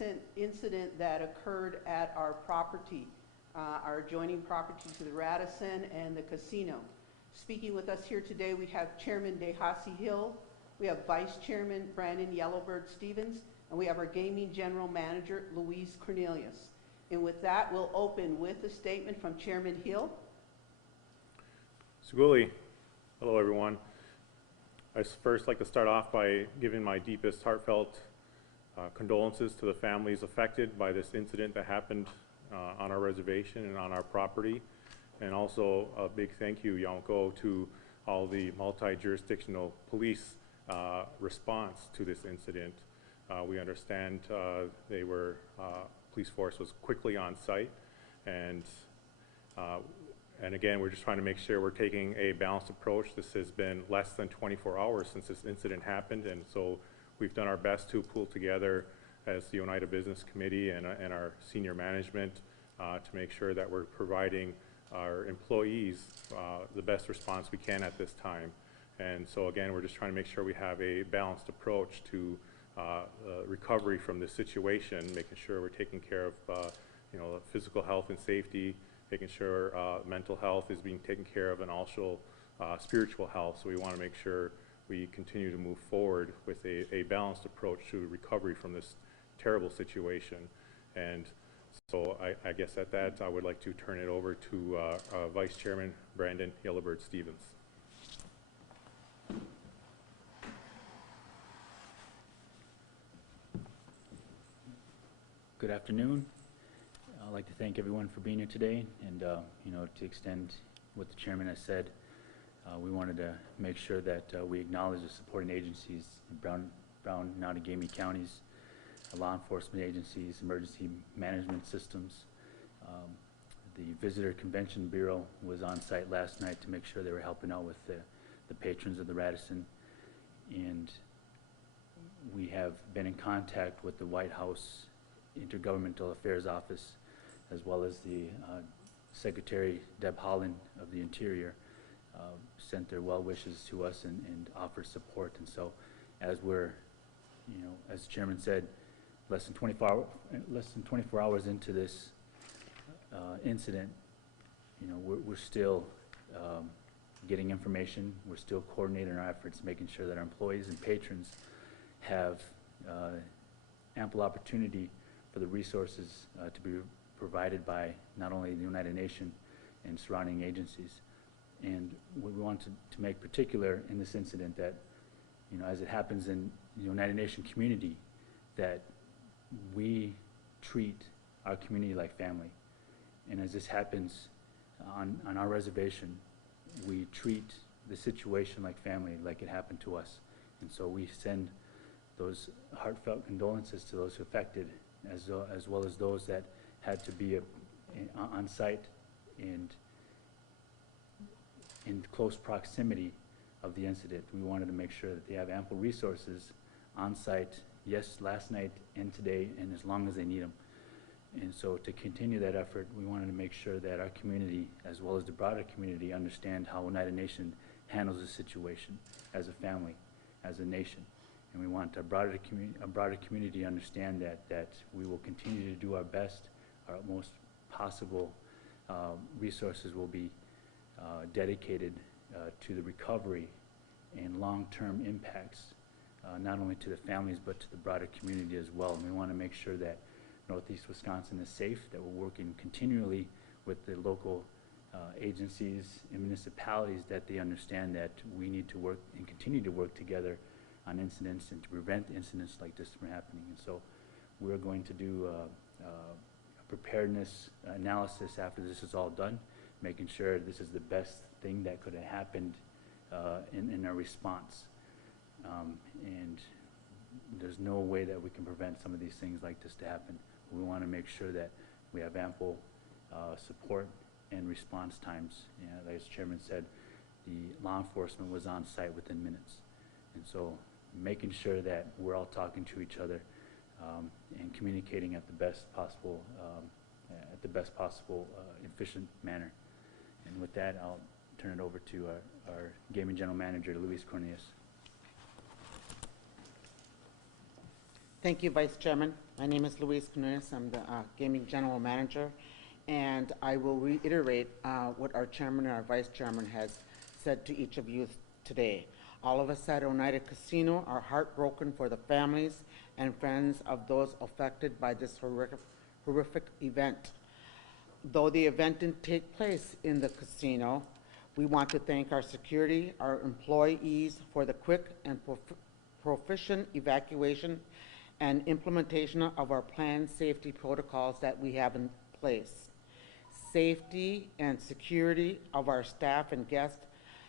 recent incident that occurred at our property, our adjoining property to the Radisson and the casino. Speaking with us here today, we have Chairman DeHasi Hill, we have Vice Chairman Brandon Yellowbird Stevens, and we have our Gaming General Manager, Louise Cornelius. And with that, we'll open with a statement from Chairman Hill. Schooley, hello everyone. I'd first like to start off by giving my deepest heartfelt condolences to the families affected by this incident that happened on our reservation and on our property. And also a big thank you, Yonko, to all the multi-jurisdictional police response to this incident. We understand police force was quickly on site, and again, we're just trying to make sure we're taking a balanced approach. This has been less than 24 hours since this incident happened, and so we've done our best to pull together as the Oneida Business Committee and our senior management to make sure that we're providing our employees the best response we can at this time. And so again, we're just trying to make sure we have a balanced approach to recovery from this situation, making sure we're taking care of physical health and safety, making sure mental health is being taken care of, and also spiritual health. So we want to make sure we continue to move forward with a balanced approach to recovery from this terrible situation. And so I guess at that, I would like to turn it over to Vice Chairman Brandon Gilbert Stevens. Good afternoon. I'd like to thank everyone for being here today, and to extend what the chairman has said, we wanted to make sure that we acknowledge the supporting agencies in Brown and Outagamie counties, law enforcement agencies, emergency management systems. The Visitor Convention Bureau was on site last night to make sure they were helping out with the patrons of the Radisson, and we have been in contact with the White House Intergovernmental Affairs Office, as well as the Secretary Deb Haaland of the Interior sent their well wishes to us and offered support. And so, as we're, as the chairman said, less than 24 hours into this incident, we're still getting information. We're still coordinating our efforts, making sure that our employees and patrons have ample opportunity for the resources to be provided by not only the Oneida Nation and surrounding agencies. And we want to make particular in this incident that, as it happens in the Oneida Nation community, that we treat our community like family. And as this happens on our reservation, we treat the situation like family, like it happened to us. And so we send those heartfelt condolences to those affected, as well as those that had to be on site and in close proximity of the incident. We wanted to make sure that they have ample resources on site, yes, last night and today, and as long as they need them. And so to continue that effort, we wanted to make sure that our community, as well as the broader community, understand how Oneida Nation handles the situation as a family, as a nation. And we want a broader community to understand that we will continue to do our best. Our utmost possible resources will be dedicated to the recovery and long-term impacts, not only to the families but to the broader community as well. And we want to make sure that Northeast Wisconsin is safe, that we're working continually with the local agencies and municipalities, that they understand that we need to work and continue to work together on incidents and to prevent incidents like this from happening. And so we're going to do a preparedness analysis after this is all done, making sure this is the best thing that could have happened in our response. And there's no way that we can prevent some of these things like this to happen. We want to make sure that we have ample support and response times. Like as the chairman said, the law enforcement was on site within minutes. And so making sure that we're all talking to each other and communicating at the best possible efficient manner. And with that, I'll turn it over to our Gaming General Manager, Louise Cornelius. Thank you, Vice Chairman. My name is Luis Canales. I'm the Gaming General Manager, and I will reiterate what our Chairman and our Vice Chairman has said to each of you today. All of us at Oneida Casino are heartbroken for the families and friends of those affected by this horrific event. Though the event didn't take place in the casino, we want to thank our security, our employees for the quick and proficient evacuation and implementation of our planned safety protocols that we have in place. Safety and security of our staff and guests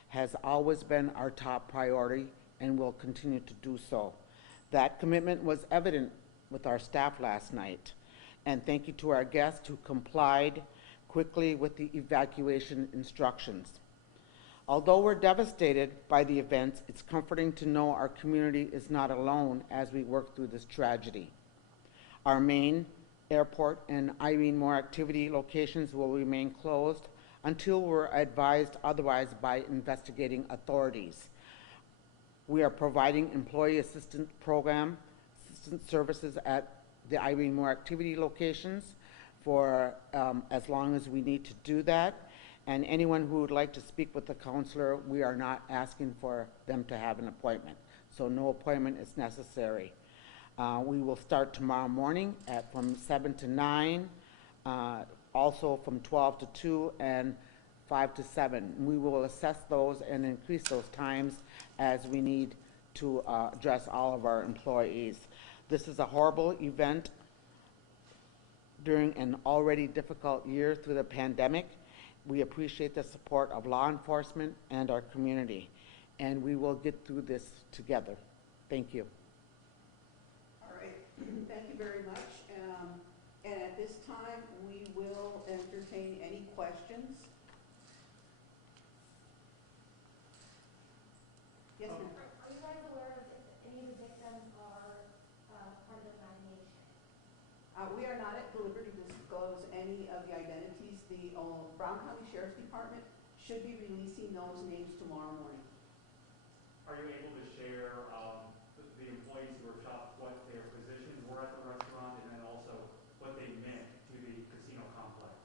has always been our top priority and will continue to do so. That commitment was evident with our staff last night. And thank you to our guests who complied quickly with the evacuation instructions. Although we're devastated by the events, it's comforting to know our community is not alone as we work through this tragedy. Our main airport and Irene Moore activity locations will remain closed until we're advised otherwise by investigating authorities. We are providing employee assistance services at the Irene Moore activity locations for as long as we need to do that. And anyone who would like to speak with the counselor, we are not asking for them to have an appointment. So no appointment is necessary. We will start tomorrow morning from 7 to 9, also from 12 to 2 and 5 to 7. We will assess those and increase those times as we need to address all of our employees. This is a horrible event during an already difficult year through the pandemic. We appreciate the support of law enforcement and our community, and we will get through this together. Thank you. All right, thank you very much. And at this time, we will entertain any questions. Yes, ma'am. Are you guys aware of if any of the victims are part of the Oneida Nation? We are not at liberty to disclose any of the identities. The Brown County Sheriff's Department should be releasing those names tomorrow morning. Are you able to share the employees who were shot, what their positions were at the restaurant, and then also what they meant to the casino complex?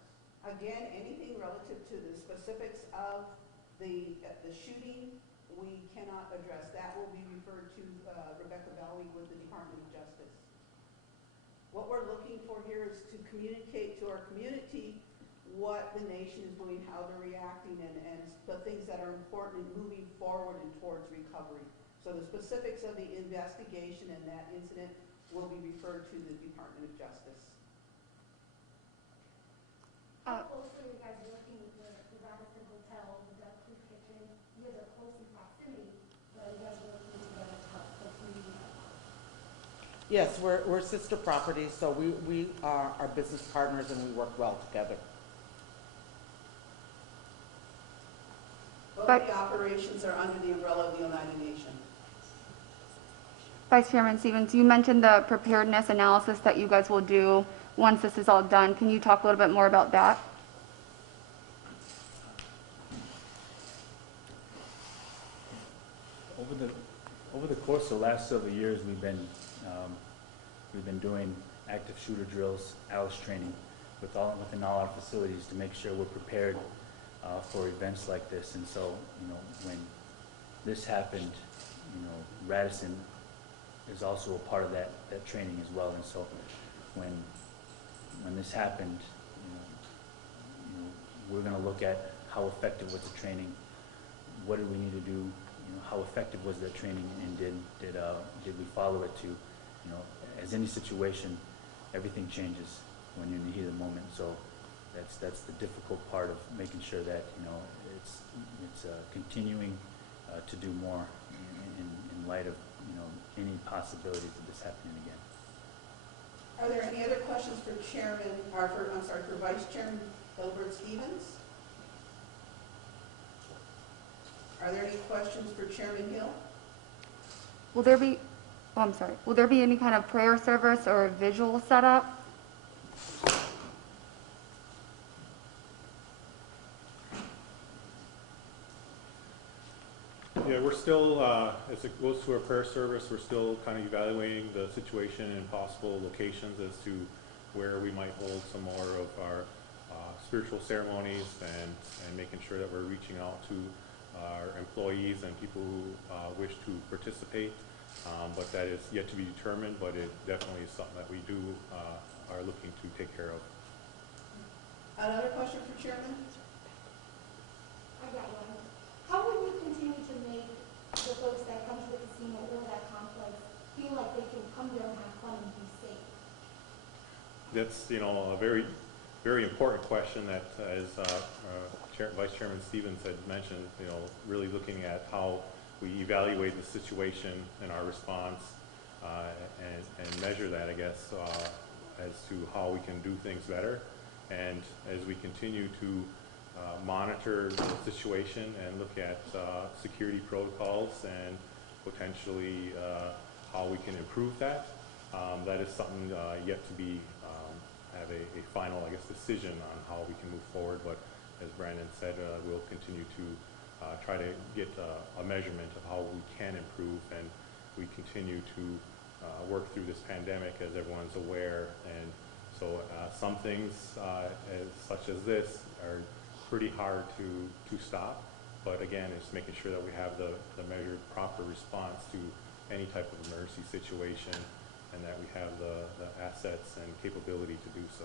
Again, anything relative to the specifics of the shooting, we cannot address. That will be referred to Rebecca Belley with the Department of Justice. What we're looking for here is to communicate to our community what the nation is doing, how they're reacting, and the things that are important in moving forward and towards recovery. So the specifics of the investigation and that incident will be referred to the Department of Justice. How closely are you guys working with the Radisson Hotel, the Duck Creek Kitchen? You guys are close in proximity, but you guys are working together to help the community out. Yes, we're sister properties, so we are business partners and we work well together. Both the operations are under the umbrella of the Oneida Nation. Vice Chairman Stevens, you mentioned the preparedness analysis that you guys will do once this is all done. Can you talk a little bit more about that? Over the course of the last several years, we've been doing active shooter drills, ALICE training within all our facilities to make sure we're prepared for events like this. And so, when this happened, Radisson is also a part of that training as well. And so, when this happened, we're going to look at how effective was the training, what did we need to do, how effective was that training, and did we follow it to, as any situation, everything changes when you're in the heat of the moment. So that's the difficult part of making sure that it's continuing to do more in light of any possibilities of this happening again. Are there any other questions for for Vice Chairman Gilbert Stevens? Are there any questions for Chairman Hill? Will there be, will there be any kind of prayer service or visual setup? Yeah, we're still, as it goes to our prayer service, we're still kind of evaluating the situation and possible locations as to where we might hold some more of our spiritual ceremonies and making sure that we're reaching out to our employees and people who wish to participate. But that is yet to be determined, but it definitely is something that we are looking to take care of. Another question for Chairman? I got one. How will you continue to make the folks that come to the casino or that complex feel like they can come there and have fun and be safe? That's, a very, very important question that, as Vice Chairman Stevens had mentioned, really looking at how we evaluate the situation and our response and measure that, I guess, as to how we can do things better. And as we continue to monitor the situation and look at security protocols and potentially how we can improve that, that is something yet to be have a final, I guess, decision on how we can move forward. But as Brandon said, we'll continue to try to get a measurement of how we can improve, and we continue to work through this pandemic, as everyone's aware. And so some things such as this are pretty hard to stop, but again, it's making sure that we have the measured proper response to any type of emergency situation, and that we have the assets and capability to do so.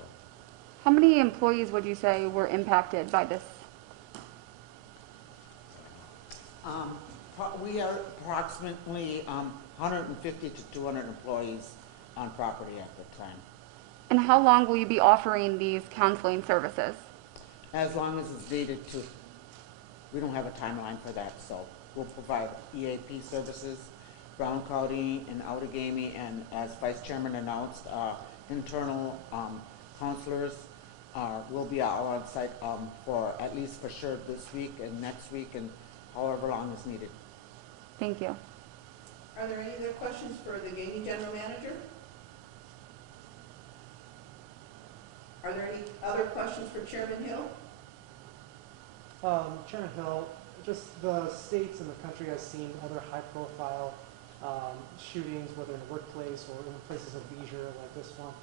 How many employees would you say were impacted by this? We are approximately 150 to 200 employees on property at the time. And how long will you be offering these counseling services? As long as it's dated to, we don't have a timeline for that, so we'll provide EAP services, Brown County and Outagamie, and as Vice Chairman announced, internal counselors will be out on site for at least for sure this week and next week and however long is needed. Thank you. Are there any other questions for the gaming general manager? Are there any other questions for Chairman Hill? Chairman Hill, just the states and the country has seen other high-profile shootings, whether in the workplace or in places of leisure like this one.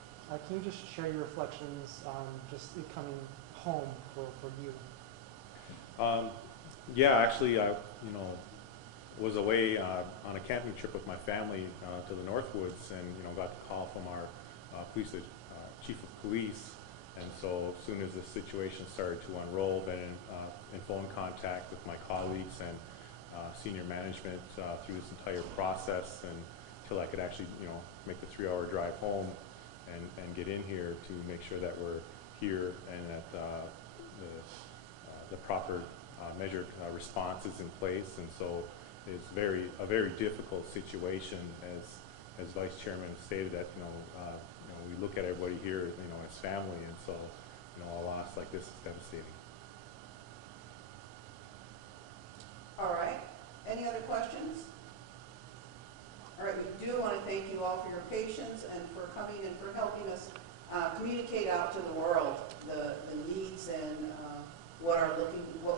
Can you just share your reflections on just it coming home for you? Yeah, actually, I was away on a camping trip with my family to the Northwoods, and got the call from our chief of police. And so as soon as the situation started to unroll, been in phone contact with my colleagues and senior management through this entire process, and until I could actually make the 3-hour drive home and get in here to make sure that we're here and that the proper measured response is in place. And so it's a very difficult situation, as Vice Chairman stated, that we look at everybody here as family, and so a loss like this is devastating. All right. Any other questions? All right, we do want to thank you all for your patience and for coming and for helping us communicate out to the world the needs and what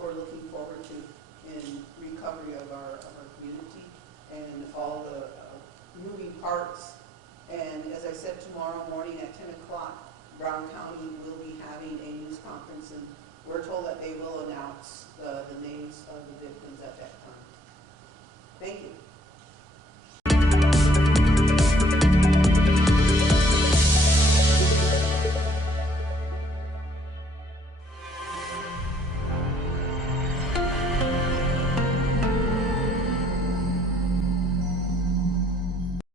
we're looking forward to in recovery of our community and all the moving parts. And as I said, tomorrow morning at 10 o'clock, Brown County will be having a news conference, and we're told that they will announce the names of the victims at that time. Thank you.